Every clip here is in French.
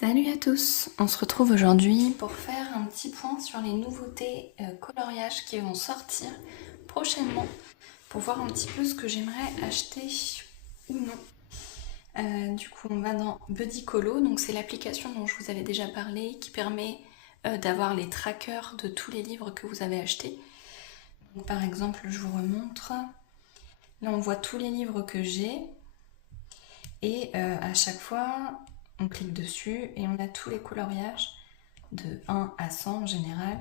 Salut à tous, on se retrouve aujourd'hui pour faire un petit point sur les nouveautés coloriage qui vont sortir prochainement pour voir un petit peu ce que j'aimerais acheter ou non. Du coup on va dans Buddycolo, donc c'est l'application dont je vous avais déjà parlé qui permet d'avoir les trackers de tous les livres que vous avez achetés. Donc, par exemple je vous remontre, là on voit tous les livres que j'ai et à chaque fois on clique dessus et on a tous les coloriages de 1 à 100 en général.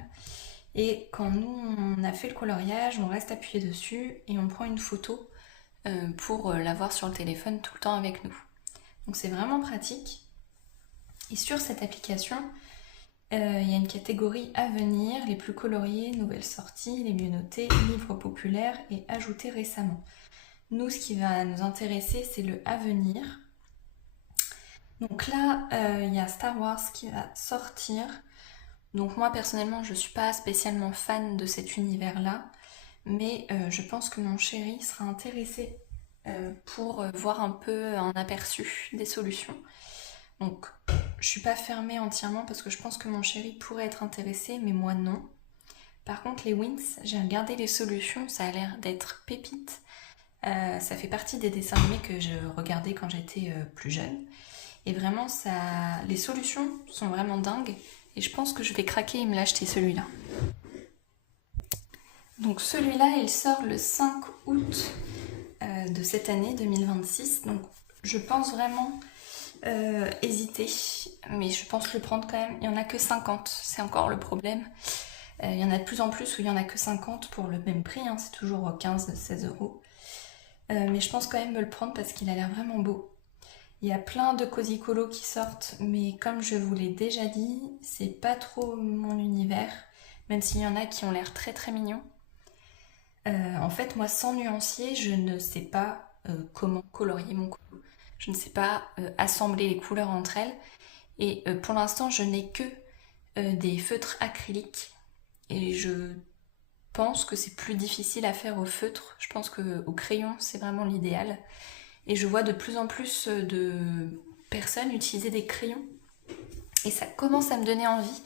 Et quand nous on a fait le coloriage, on reste appuyé dessus et on prend une photo pour l'avoir sur le téléphone tout le temps avec nous. Donc c'est vraiment pratique. Et sur cette application, il y a une catégorie à venir, les plus coloriés, nouvelles sorties, les mieux notés, livres populaires et ajoutés récemment. Nous, ce qui va nous intéresser, c'est le à venir. Donc là, il y a Star Wars qui va sortir. Donc moi personnellement je ne suis pas spécialement fan de cet univers-là, mais je pense que mon chéri sera intéressé pour voir un peu un aperçu des solutions. Donc je suis pas fermée entièrement parce que je pense que mon chéri pourrait être intéressé, mais moi non. Par contre les Wings, j'ai regardé les solutions, ça a l'air d'être pépite. Ça fait partie des dessins animés que je regardais quand j'étais plus jeune. Et vraiment, les solutions sont vraiment dingues. Et je pense que je vais craquer et me l'acheter celui-là. Donc celui-là, il sort le 5 août de cette année 2026. Donc je pense vraiment hésiter. Mais je pense le prendre quand même. Il n'y en a que 50. C'est encore le problème. Il y en a de plus en plus où il n'y en a que 50 pour le même prix. Hein. C'est toujours 15-16 euros. Mais je pense quand même me le prendre parce qu'il a l'air vraiment beau. Il y a plein de cosy colo qui sortent, mais comme je vous l'ai déjà dit, c'est pas trop mon univers, même s'il y en a qui ont l'air très très mignons. En fait, moi, sans nuancier, je ne sais pas comment colorier mon colo. Je ne sais pas assembler les couleurs entre elles. Et pour l'instant, je n'ai que des feutres acryliques. Et je pense que c'est plus difficile à faire au feutre. Je pense qu'au crayon, c'est vraiment l'idéal. Et je vois de plus en plus de personnes utiliser des crayons. Et ça commence à me donner envie.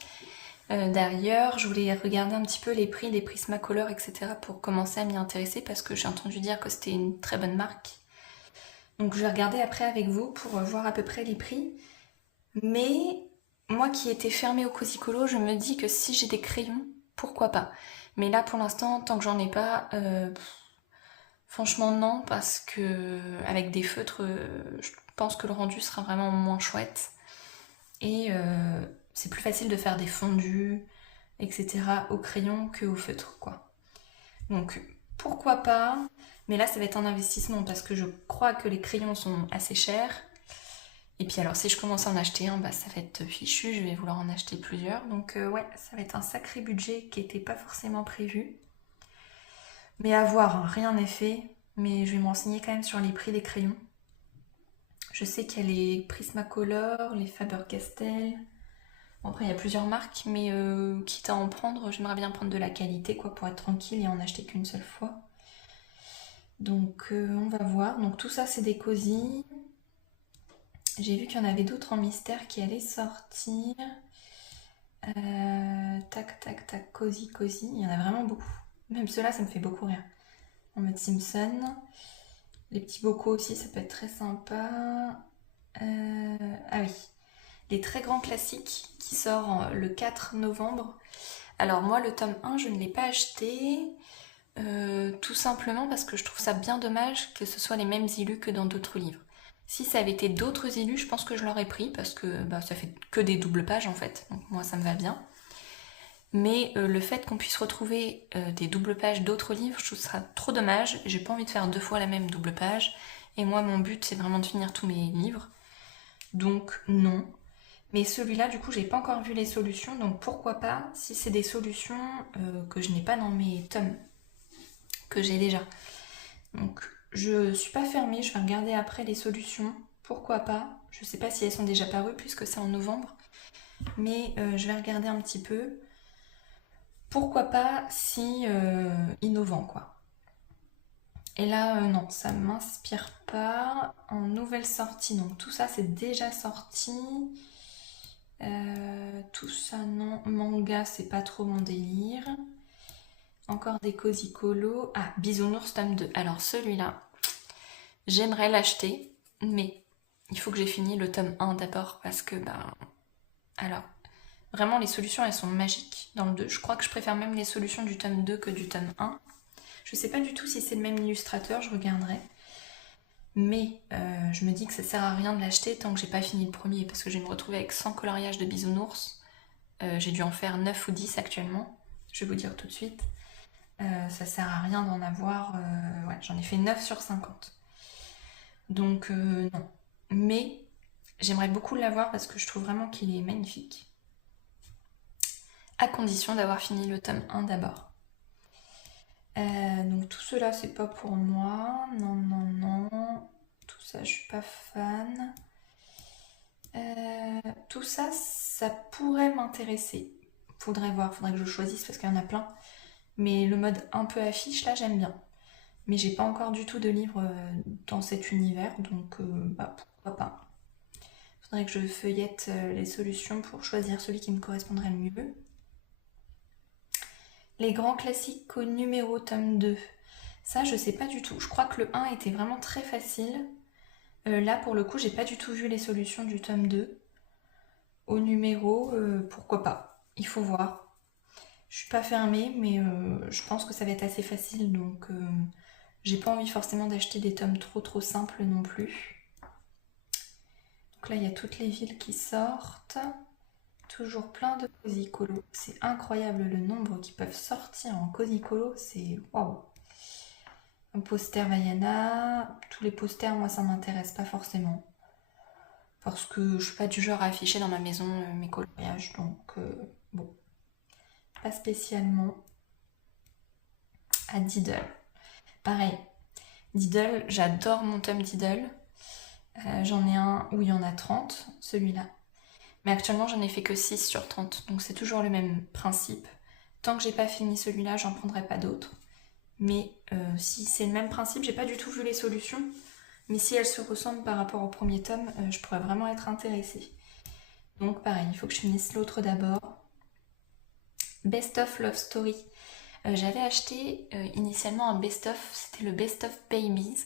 D'ailleurs, je voulais regarder un petit peu les prix des Prismacolor, etc. pour commencer à m'y intéresser parce que j'ai entendu dire que c'était une très bonne marque. Donc je vais regarder après avec vous pour voir à peu près les prix. Mais moi qui étais fermée au Cosicolo, je me dis que si j'ai des crayons, pourquoi pas. Mais là pour l'instant, tant que j'en ai pas, franchement non, parce que avec des feutres, je pense que le rendu sera vraiment moins chouette. Et c'est plus facile de faire des fondus, etc. au crayon qu'au feutre, quoi. Donc pourquoi pas, mais là ça va être un investissement parce que je crois que les crayons sont assez chers. Et puis alors si je commence à en acheter un, bah, ça va être fichu, je vais vouloir en acheter plusieurs. Donc ouais, ça va être un sacré budget qui n'était pas forcément prévu. Mais à voir, hein, rien n'est fait. Mais je vais me renseigner quand même sur les prix des crayons. Je sais qu'il y a les Prismacolor, les Faber-Castell. Bon, après, il y a plusieurs marques, mais quitte à en prendre, j'aimerais bien prendre de la qualité, quoi, pour être tranquille et en acheter qu'une seule fois. Donc, on va voir. Donc, tout ça, c'est des cosy. J'ai vu qu'il y en avait d'autres en mystère qui allaient sortir. Tac, tac, tac, cosy, cosy. Il y en a vraiment beaucoup. Même ceux-là, ça me fait beaucoup rire. En mode Simpson. Les petits bocaux aussi, ça peut être très sympa. Ah oui, les très grands classiques qui sort le 4 novembre. Alors moi, le tome 1, je ne l'ai pas acheté, tout simplement parce que je trouve ça bien dommage que ce soit les mêmes illus que dans d'autres livres. Si ça avait été d'autres illus, je pense que je l'aurais pris parce que bah, ça fait que des doubles pages en fait, donc moi ça me va bien. Mais le fait qu'on puisse retrouver des doubles pages d'autres livres, je trouve ça trop dommage. J'ai pas envie de faire deux fois la même double page. Et moi, mon but, c'est vraiment de finir tous mes livres. Donc, non. Mais celui-là, du coup, j'ai pas encore vu les solutions. Donc, pourquoi pas, si c'est des solutions que je n'ai pas dans mes tomes, que j'ai déjà. Donc, je suis pas fermée. Je vais regarder après les solutions. Pourquoi pas. Je sais pas si elles sont déjà parues, puisque c'est en novembre. Mais je vais regarder un petit peu. Pourquoi pas si innovant quoi. Et là non, ça m'inspire pas. En nouvelle sortie, donc tout ça c'est déjà sorti. Tout ça, non. Manga, c'est pas trop mon délire. Encore des Cozy Colo. Ah, Bisounours tome 2. Alors celui-là, j'aimerais l'acheter, mais il faut que j'ai fini le tome 1 d'abord parce que, alors, vraiment les solutions elles sont magiques dans le 2. Je crois que je préfère même les solutions du tome 2 que du tome 1. Je sais pas du tout si c'est le même illustrateur, je regarderai. Mais je me dis que ça sert à rien de l'acheter tant que j'ai pas fini le premier parce que je vais me retrouver avec 100 coloriages de Bisounours. J'ai dû en faire 9 ou 10 actuellement, je vais vous dire tout de suite. Ça sert à rien d'en avoir, ouais, j'en ai fait 9 sur 50. Donc non. Mais j'aimerais beaucoup l'avoir parce que je trouve vraiment qu'il est magnifique. À condition d'avoir fini le tome 1 d'abord. Donc tout cela c'est pas pour moi. Non, non, non. Tout ça je suis pas fan. Tout ça, ça pourrait m'intéresser. Faudrait voir, faudrait que je choisisse parce qu'il y en a plein. Mais le mode un peu affiche là j'aime bien. Mais j'ai pas encore du tout de livres dans cet univers, donc pourquoi pas. Faudrait que je feuillette les solutions pour choisir celui qui me correspondrait le mieux. Les grands classiques au numéro tome 2. Ça, je sais pas du tout. Je crois que le 1 était vraiment très facile. Là, pour le coup, j'ai pas du tout vu les solutions du tome 2. Au numéro, pourquoi pas. Il faut voir. Je suis pas fermée, mais je pense que ça va être assez facile, donc j'ai pas envie forcément d'acheter des tomes trop simples non plus. Donc là, il y a toutes les villes qui sortent. Toujours plein de Cozy Colo. C'est incroyable le nombre qui peuvent sortir en Cozy Colo, c'est waouh. Un poster Vaiana. Tous les posters, moi, ça m'intéresse pas forcément. Parce que je suis pas du genre à afficher dans ma maison mes coloriages, donc bon. Pas spécialement. À Diddle. Pareil. Diddle, j'adore mon tome Diddle. J'en ai un où il y en a 30, celui-là. Mais actuellement, j'en ai fait que 6 sur 30. Donc c'est toujours le même principe. Tant que j'ai pas fini celui-là, j'en prendrai pas d'autres. Mais si c'est le même principe, j'ai pas du tout vu les solutions. Mais si elles se ressemblent par rapport au premier tome, je pourrais vraiment être intéressée. Donc pareil, il faut que je finisse l'autre d'abord. Best of Love Story. J'avais acheté initialement un best of, c'était le Best of Babies,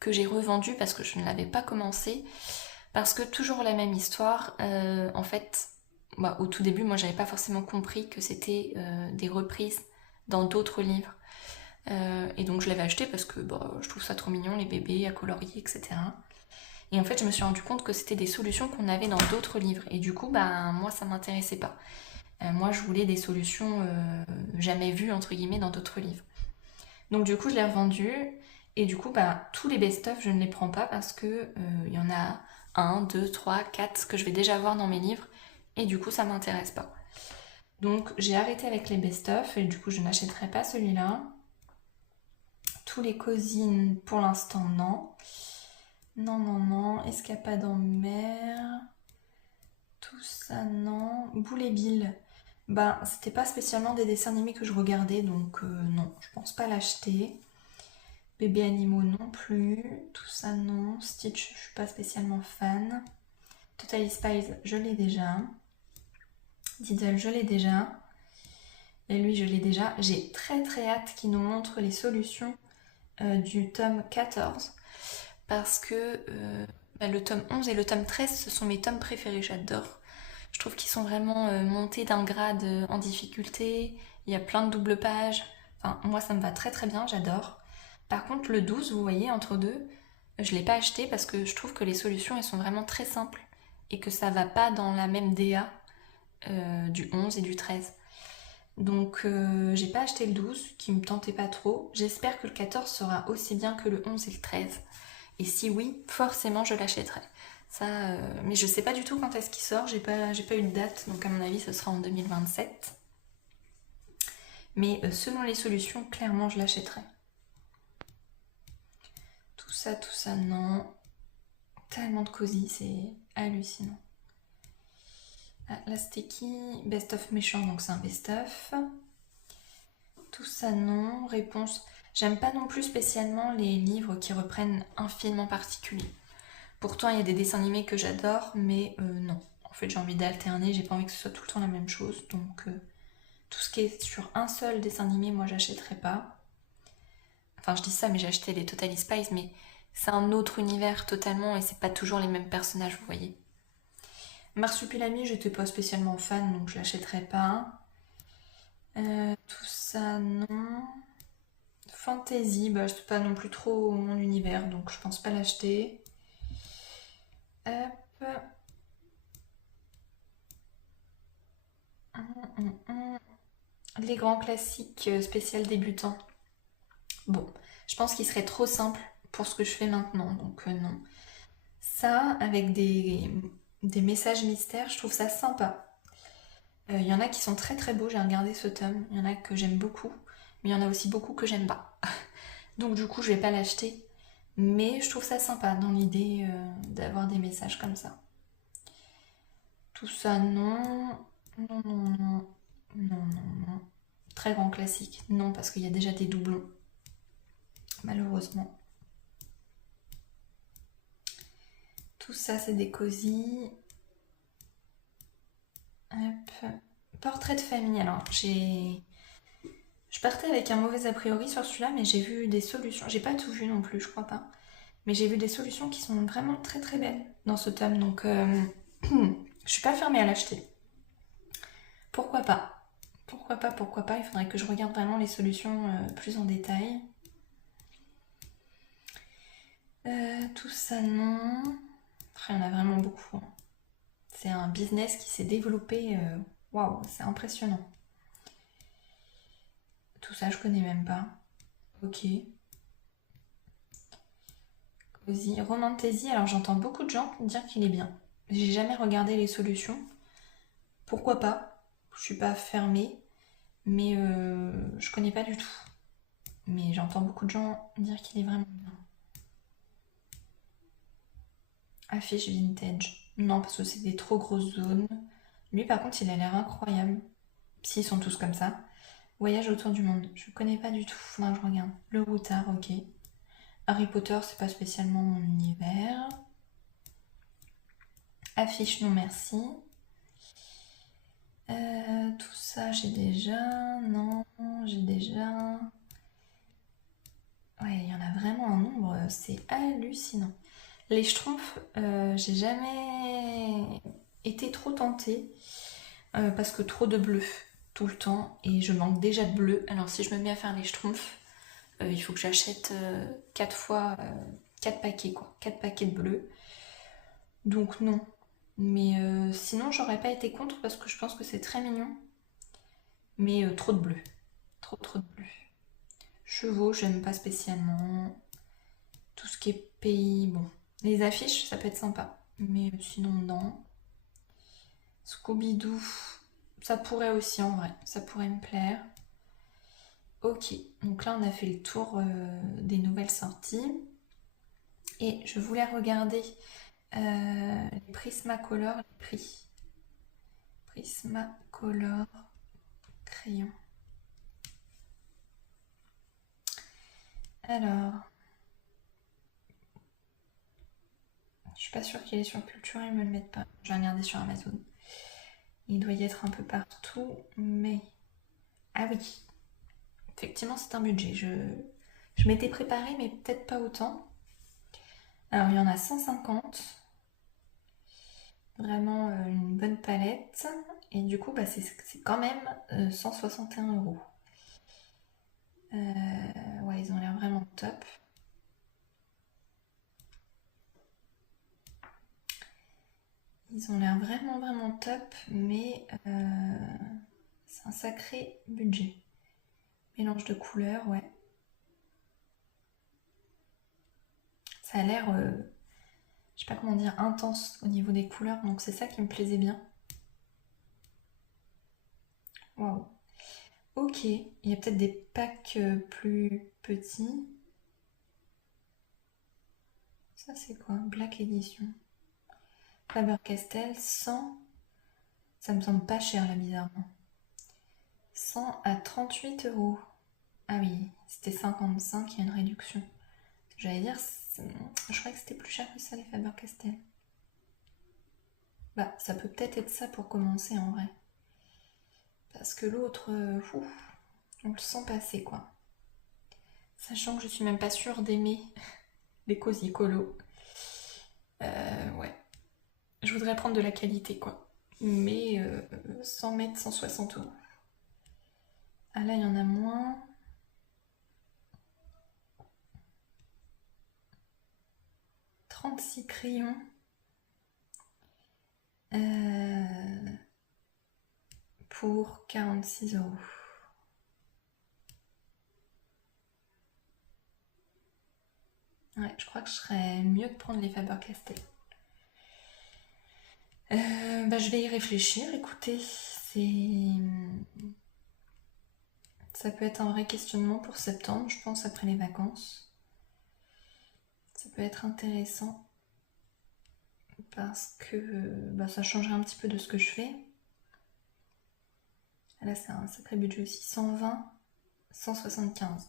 que j'ai revendu parce que je ne l'avais pas commencé. Parce que toujours la même histoire, en fait, au tout début, moi j'avais pas forcément compris que c'était des reprises dans d'autres livres. Et donc je l'avais acheté parce que je trouve ça trop mignon, les bébés à colorier, etc. Et en fait, je me suis rendu compte que c'était des solutions qu'on avait dans d'autres livres. Et du coup, moi, ça m'intéressait pas. Moi, je voulais des solutions jamais vues, entre guillemets, dans d'autres livres. Donc du coup, je l'ai revendu. Et du coup, tous les best-of, je ne les prends pas parce que y en a 1, 2, 3, 4 que je vais déjà voir dans mes livres. Et du coup, ça m'intéresse pas. Donc, j'ai arrêté avec les best-of. Et du coup, je n'achèterai pas celui-là. Tous les cosines, pour l'instant, non. Non, non, non. Escapade en mer. Tout ça, non. Boule et Bill. C'était pas spécialement des dessins animés que je regardais, donc non, je pense pas l'acheter. Bébé animaux non plus. Tout ça, non. Stitch, je suis pas spécialement fan. Totally Spies, je l'ai déjà. Diddle, je l'ai déjà. Et lui, je l'ai déjà. J'ai très très hâte qu'il nous montre les solutions du tome 14. Parce que le tome 11 et le tome 13, ce sont mes tomes préférés, j'adore. Je trouve qu'ils sont vraiment montés d'un grade en difficulté. Il y a plein de doubles pages. Enfin, moi, ça me va très très bien, j'adore. Par contre, le 12, vous voyez, entre deux, je ne l'ai pas acheté parce que je trouve que les solutions, elles sont vraiment très simples et que ça va pas dans la même DA du 11 et du 13. Donc, j'ai pas acheté le 12, qui me tentait pas trop. J'espère que le 14 sera aussi bien que le 11 et le 13. Et si oui, forcément, je l'achèterai. Ça, mais je sais pas du tout quand est-ce qu'il sort, j'ai pas eu de date, donc à mon avis, ce sera en 2027. Mais selon les solutions, clairement, je l'achèterai. Tout ça, non. Tellement de cosy, c'est hallucinant. Ah, là, c'était qui? Best of méchant, donc c'est un best of. Tout ça, non. Réponse. J'aime pas non plus spécialement les livres qui reprennent un film en particulier. Pourtant, il y a des dessins animés que j'adore, mais non. En En fait, j'ai envie d'alterner, j'ai pas envie que ce soit tout le temps la même chose. Donc, tout ce qui est sur un seul dessin animé, moi, j'achèterai pas. Enfin, je dis ça, mais j'ai acheté les Totally Spies, mais c'est un autre univers totalement et c'est pas toujours les mêmes personnages, vous voyez. Marsupilami, j'étais pas spécialement fan, donc je l'achèterai pas. Tout ça, non. Fantasy, bah, c'est pas non plus trop mon univers, donc je pense pas l'acheter. Hop. Les grands classiques spécial débutants. Bon, je pense qu'il serait trop simple pour ce que je fais maintenant, donc non. Ça, avec des messages mystères, je trouve ça sympa. Il y en a qui sont très très beaux, j'ai regardé ce tome, il y en a que j'aime beaucoup, mais il y en a aussi beaucoup que j'aime pas. Donc du coup, je vais pas l'acheter. Mais je trouve ça sympa dans l'idée d'avoir des messages comme ça. Tout ça, non. Non, non, non. Non, non, non. Très grand classique. Non, parce qu'il y a déjà des doublons. Malheureusement. Tout ça, c'est des cosy. Hop. Portrait de famille. Alors, je partais avec un mauvais a priori sur celui-là, mais j'ai vu des solutions. J'ai pas tout vu non plus, je crois pas. Mais j'ai vu des solutions qui sont vraiment très très belles dans ce tome. Donc, je suis pas fermée à l'acheter. Pourquoi pas? Pourquoi pas, pourquoi pas? Il faudrait que je regarde vraiment les solutions plus en détail. Tout ça, non. Après, il y en a vraiment beaucoup, hein. C'est un business qui s'est développé. Waouh, c'est impressionnant. Tout ça, je connais même pas. Ok. Cozy. Romantasy, alors j'entends beaucoup de gens dire qu'il est bien. J'ai jamais regardé les solutions. Pourquoi pas? Je suis pas fermée, mais je connais pas du tout. Mais j'entends beaucoup de gens dire qu'il est vraiment bien. Affiche vintage. Non, parce que c'est des trop grosses zones. Lui, par contre, il a l'air incroyable. S'ils sont tous comme ça. Voyage autour du monde. Je connais pas du tout. Faudra que je regarde. Le routard, ok. Harry Potter, c'est pas spécialement mon univers. Affiche, non merci. Tout ça, j'ai déjà. Non, j'ai déjà. Ouais, il y en a vraiment un nombre, c'est hallucinant. Les Schtroumpfs, j'ai jamais été trop tentée parce que trop de bleu tout le temps et je manque déjà de bleu. Alors si je me mets à faire les Schtroumpfs, il faut que j'achète 4 fois 4 paquets quoi, 4 paquets de bleu. Donc non. Mais sinon j'aurais pas été contre parce que je pense que c'est très mignon. Mais trop de bleu. Trop trop de bleu. Chevaux, j'aime pas spécialement. Tout ce qui est pays, bon. Les affiches, ça peut être sympa. Mais sinon, non. Scooby-Doo, ça pourrait aussi en vrai. Ça pourrait me plaire. Ok, donc là on a fait le tour des nouvelles sorties. Et je voulais regarder les Prismacolor, les prix. Prismacolor crayon. Alors, je suis pas sûre qu'il est sur Cultura, ils me le mettent pas. Je vais regarder sur Amazon. Il doit y être un peu partout, mais... Ah oui, effectivement c'est un budget. Je m'étais préparée, mais peut-être pas autant. Alors il y en a 150. Vraiment une bonne palette. Et du coup, bah, c'est quand même 161 €. Ouais, ils ont l'air vraiment top. Ils ont l'air vraiment vraiment top, mais c'est un sacré budget. Mélange de couleurs, ouais. Ça a l'air, je sais pas comment dire, intense au niveau des couleurs, donc c'est ça qui me plaisait bien. Waouh. Ok, il y a peut-être des packs plus petits. Ça c'est quoi? Black Edition. Faber-Castell, 100. Ça me semble pas cher là, bizarrement. 100 à 38 €. Ah oui, c'était 55, il y a une réduction. J'allais dire, je croyais que c'était plus cher que ça les Faber-Castell. Bah, ça peut peut-être être ça pour commencer en vrai. Parce que l'autre, on le sent passer quoi. Sachant que je suis même pas sûre d'aimer les cosy colo. Ouais. Je voudrais prendre de la qualité quoi. Mais 100 mètres, 160 euros. Ah là, il y en a moins. « 36 crayons. Pour 46 euros. Ouais, je crois que je serais mieux de prendre les Faber-Castell. Bah, je vais y réfléchir. Écoutez, ça peut être un vrai questionnement pour septembre, je pense, après les vacances. Ça peut être intéressant parce que bah, ça changerait un petit peu de ce que je fais. Là, c'est un sacré budget aussi. 120, 175.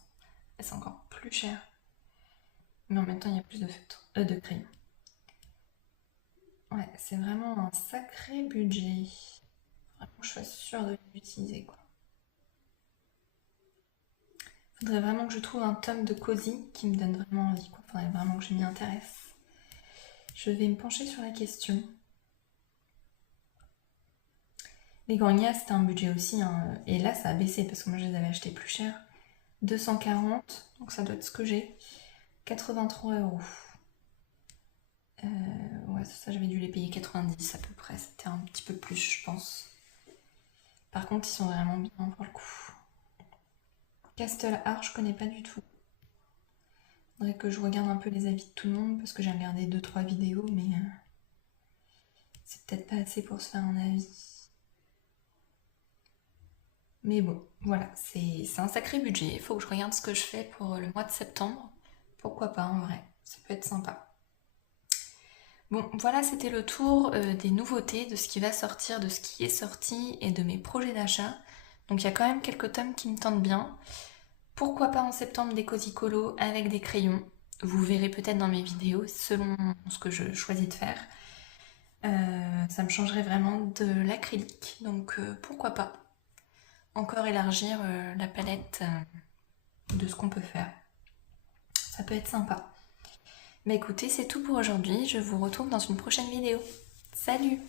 C'est encore plus cher. Mais en même temps, il y a plus de feutres, de crayons. Ouais, c'est vraiment un sacré budget. Vraiment, je sois sûre de l'utiliser, quoi. Faudrait vraiment que je trouve un tome de cosy qui me donne vraiment envie, quoi. Faudrait vraiment que je m'y intéresse. Je vais me pencher sur la question. Les Grognas, c'était un budget aussi, hein. Et là, ça a baissé parce que moi, je les avais achetés plus cher. 240, donc ça doit être ce que j'ai. 83 euros. Ouais, ça, j'avais dû les payer 90 à peu près. C'était un petit peu plus, je pense. Par contre, ils sont vraiment bien pour le coup. Castle Art, je connais pas du tout. Faudrait que je regarde un peu les avis de tout le monde parce que j'ai regardé 2-3 vidéos, mais c'est peut-être pas assez pour se faire un avis. Mais bon, voilà, c'est un sacré budget. Il faut que je regarde ce que je fais pour le mois de septembre. Pourquoi pas en vrai, ça peut être sympa. Bon, voilà, c'était le tour des nouveautés, de ce qui va sortir, de ce qui est sorti et de mes projets d'achat. Donc il y a quand même quelques tomes qui me tentent bien. Pourquoi pas en septembre des cosy colo avec des crayons. Vous verrez peut-être dans mes vidéos selon ce que je choisis de faire. Ça me changerait vraiment de l'acrylique, donc pourquoi pas encore élargir la palette de ce qu'on peut faire. Ça peut être sympa. Mais écoutez, c'est tout pour aujourd'hui. Je vous retrouve dans une prochaine vidéo. Salut!